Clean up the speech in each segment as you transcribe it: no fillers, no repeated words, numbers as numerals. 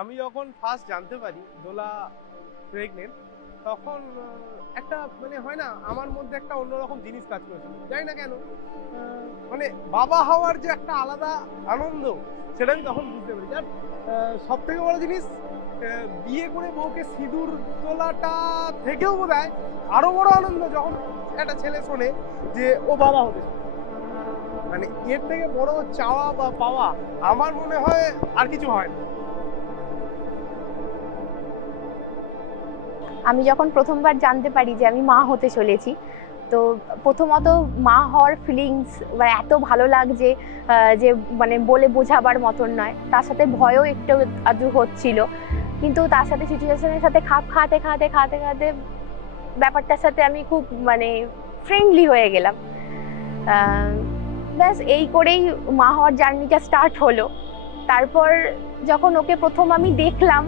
আমি যখন ফার্স্ট জানতে পারি দোলা প্রেগনেন্ট, তখন একটা মানে হয় না, আমার মধ্যে একটা অন্যরকম জিনিস কাজ করেছিল, জানি না কেন। মানে বাবা হওয়ার যে একটা আলাদা আনন্দ, সেটা আমি তখন বুঝতে পারি। আর সব থেকে বড় জিনিস, বিয়ে করে বউকে সিঁদুর তোলাটা থেকেও বোধহয় আরো বড় আনন্দ যখন একটা ছেলে শোনে যে ও বাবা হবে। মানে এর থেকে বড় চাওয়া বা পাওয়া আমার মনে হয় আর কিছু হয় না। আমি যখন প্রথমবার জানতে পারি যে আমি মা হতে চলেছি, তো প্রথমত মা হওয়ার ফিলিংস মানে এত ভালো লাগছে যে মানে বলে বোঝাবার মতন নয়। তার সাথে ভয়ও একটু আধটু হচ্ছিল, কিন্তু তার সাথে সিচুয়েশনের সাথে খাপ খাওয়াতে খাওয়াতে খাওয়াতে খাওয়াতে ব্যাপারটার সাথে আমি খুব মানে ফ্রেন্ডলি হয়ে গেলাম। ব্যাস এই করেই মা হওয়ার জার্নিটা স্টার্ট হলো। তারপর যখন ওকে প্রথম আমি দেখলাম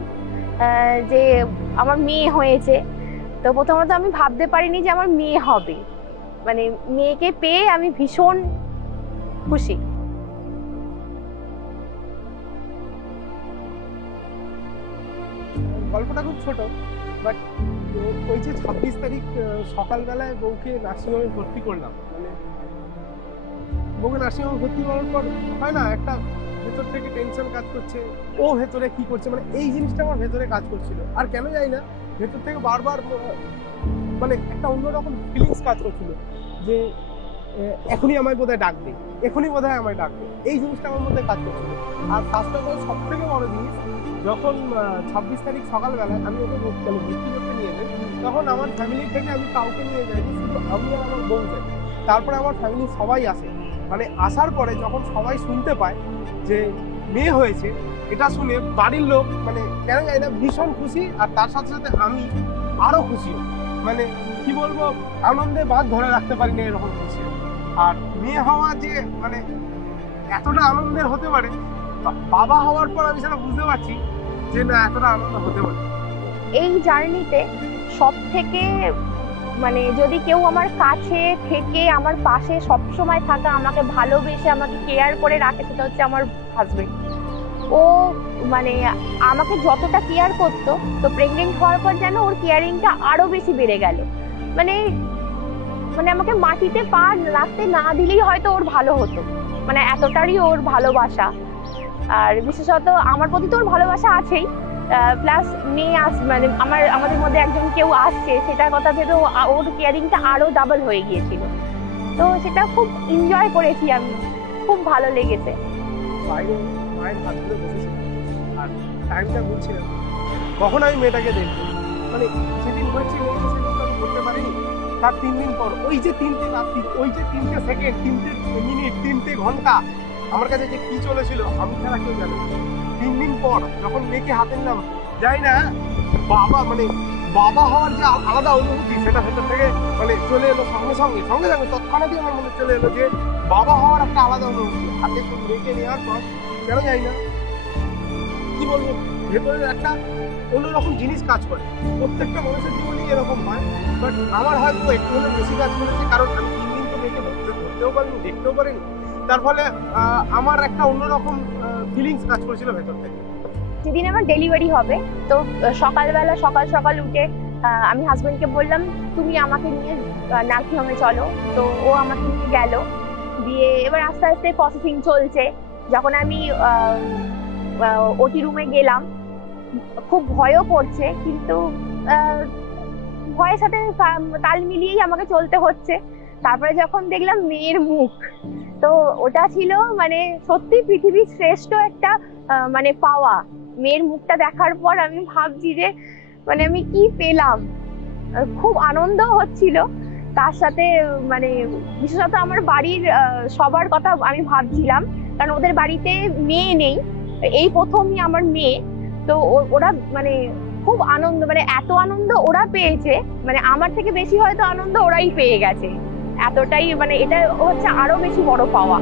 যে আমার মেয়ে হয়েছে, তো প্রথমত আমি ভাবতে পারিনি যে আমার মেয়ে হবে। মানে মেয়েকে পেয়ে আমি ভীষণ খুশি। গল্পটা খুব ছোট, বাট ওই যে 26 তারিখ সকালবেলায় বউকে নার্সিংহোমে ভর্তি করলাম, মানে বউকে নার্সিংহোমে ভর্তি করার পর হয় না একটা ভেতর থেকে টেনশন কাজ করছে, ও ভেতরে কি করছে, মানে এই জিনিসটা আমার ভেতরে কাজ করছিল। আর কেন জানি না, ভেতর থেকে বারবার মানে একটা অন্যরকম ফিলিংস কাজ করছিল যে এখনই আমায় বোধহয় ডাকবে, এখনই বোধহয় আমায় ডাকবে, এই জিনিসটা আমার মধ্যে কাজ করছিল। আর ফার্স্ট অফ অল সব থেকে বড় জিনিস, যখন 26 তারিখ সকালবেলায় আমি ওকে ভর্তি করতে নিয়ে যাই, তখন আমার ফ্যামিলি থেকে আমি কাউকে নিয়ে যাইনি, শুধু আমি আর আমার বউ যাই। তারপরে আমার ফ্যামিলির সবাই আসে। মানে আসার পরে যখন সবাই শুনতে পায় যে মেয়ে হয়েছে, এটা শুনে বাড়ির লোক মানে কেন জানি না ভীষণ খুশি, আর তার সাথে সাথে আমি আরো খুশি। মানে কি বলবো, আনন্দে বাদ ধরে রাখতে পারি না, এরকম খুশি। আর মেয়ে হওয়া যে মানে এতটা আনন্দের হতে পারে, বাবা হওয়ার পর আমি সেটা বুঝতে পারছি যে না, এতটা আনন্দ হতে পারে। এই জার্নিতে সব থেকে মানে যদি কেউ আমার কাছে থেকে আমার পাশে সবসময় থাকা, আমাকে ভালোবেসে আমাকে কেয়ার করে রাখে, সেটা হচ্ছে আমার হাজবেন্ড। ও মানে আমাকে যতটা কেয়ার করতো, তো প্রেগনেন্ট হওয়ার পর যেন ওর কেয়ারিংটা আরো বেশি বেড়ে গেল। মানে মানে আমাকে মাটিতে পা রাখতে না দিলেই হয়তো ওর ভালো হতো, মানে এতটারই ওর ভালোবাসা। আর বিশেষত আমার প্রতি তো ওর ভালোবাসা আছেই, প্লাস মেয়ে মানে আমাদের মধ্যে একজন কেউ আসছে, সেটার কথা ভেবে ওর কেয়ারিংটা আরো ডাবল হয়ে গিয়েছিল। তো সেটা খুব এনজয় করেছি আমি, খুব ভালো লেগেছে। বাইরে মায়ের হাত ধরে বসেছিলাম আর টাইমটা বলছিলাম কখন আমি মেয়েটাকে দেখবো। মানে যেদিন হয়েছে মেয়েকে সেদিন তো আমি করতে পারিনি। তার 3 দিন পর ওই যে 3টে রাত্রি, ওই যে 3টে সেকেন্ড, 3টে মিনিট, 3টে ঘন্টা আমার কাছে যে কি চলেছিল আমি ছাড়া কেউ জানে না। 3 দিন পর যখন মেয়েকে হাতে নিলাম, যাই না বাবা মানে বাবা হওয়ার যে আলাদা অনুভূতি, সেটা ভেতর থেকে মানে চলে এলো সঙ্গে সঙ্গে সঙ্গে সঙ্গে তৎক্ষণাৎই আমার মনে চলে এলো যে বাবা হওয়ার একটা আলাদা অনুভূতি। হাতে মেয়েকে নেওয়ার পর কেন যাই না কি বলবো, ভেতরের একটা অন্যরকম জিনিস কাজ করে। প্রত্যেকটা মানুষের জীবনেই এরকম হয়, বাট আমার হয়তো একটু হলে বেশি কাজ করেছে, কারণ আমি 3 দিন তো মেয়েকে ধরতেও পারিনি, দেখতেও পারিনি। তার ফলে আমার একটা অন্যরকম ফিলিংস কাজ করেছিল ভেতর থেকে। যেদিন আমার ডেলিভারি হবে, তো সকালবেলা সকাল সকাল উঠে আমি হাজবেন্ডকে বললাম তুমি আমাকে নিয়ে নার্সিংহোমে চলো। তো ও আমাকে নিয়ে গেল, দিয়ে এবার আস্তে আস্তে প্রসেসিং চলছে। যখন আমি ওটি রুমে গেলাম, খুব ভয়ও করছে, কিন্তু ভয়ের সাথে তাল মিলিয়েই আমাকে চলতে হচ্ছে। তারপরে যখন দেখলাম মেয়ের মুখ, তো ওটা ছিল মানে সত্যি পৃথিবীর শ্রেষ্ঠ একটা মানে পাওয়া। মেয়ের মুখটা দেখার পর আমি ভাবছি যে মানে আমি কি পেলাম, খুব আনন্দ হচ্ছিল। তার সাথে মানে বিশেষত আমার বাড়ির সবার কথা আমি ভাবছিলাম, কারণ ওদের বাড়িতে মেয়ে নেই, এই প্রথমই আমার মেয়ে। তো ওরা মানে খুব আনন্দ, মানে এত আনন্দ ওরা পেয়েছে, মানে আমার থেকে বেশি হয়তো আনন্দ ওরাই পেয়ে গেছে। এতটাই মানে এটা হচ্ছে আরো বেশি বড় পাওয়া।